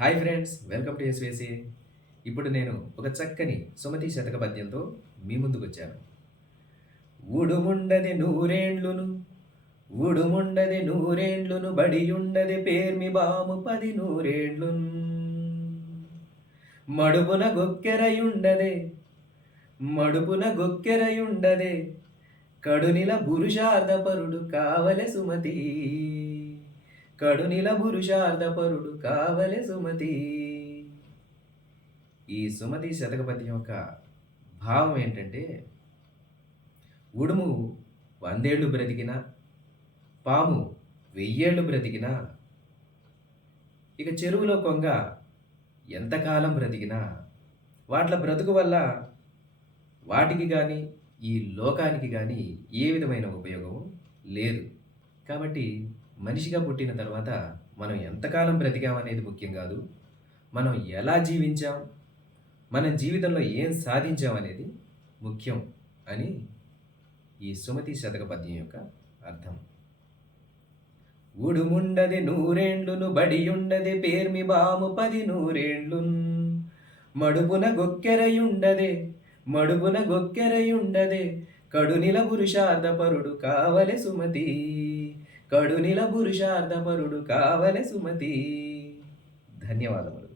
Hi friends welcome to ఎస్వేసి ఇప్పుడు నేను ఒక చక్కని సుమతి శతక పద్యంతో మీ ముందుకు వచ్చాను. ఉడుముండది నూరేండ్లును ఉడుముండది నూరేండ్లును బడియుండది పేర్మి బాము పది నూరేండ్లున్. మడుపున గొక్కెరయుండదే మడుపున గొక్కెరయుండదే కడునిల పురుషార్థపరుడు కావలె సుమతి. కడునిల పురుషార్థపరుడు కావలే సుమతి. ఈ సుమతి శతకపతి యొక్క భావం ఏంటంటే ఉడుము వందేళ్ళు బ్రతికిన పాము వెయ్యేళ్ళు బ్రతికినా ఇక చెరువులో కొంగ ఎంతకాలం బ్రతికినా వాట్ల బ్రతుకు వల్ల వాటికి కానీ ఈ లోకానికి కానీ ఏ విధమైన ఉపయోగం లేదు. కాబట్టి మనిషిగా పుట్టిన తర్వాత మనం ఎంతకాలం బ్రతికామనేది ముఖ్యం కాదు. మనం ఎలా జీవించాం? మన జీవితంలో ఏం సాధించాం అనేది ముఖ్యం అని ఈ సుమతి శతక పద్యం యొక్క అర్థం. ఉడుముండది నూరేండ్లును బడియుండది పేర్మి బాము పది నూరేండ్లున్. మడుపున గొక్కెరయుండదే మడుపున గొక్కెరయుండదే. కడునిల పురుషార్థపరుడు కావలే సుమతి. కడునిల పురుషార్థపరుడు కావలె సుమతి. ధన్యవాదములు.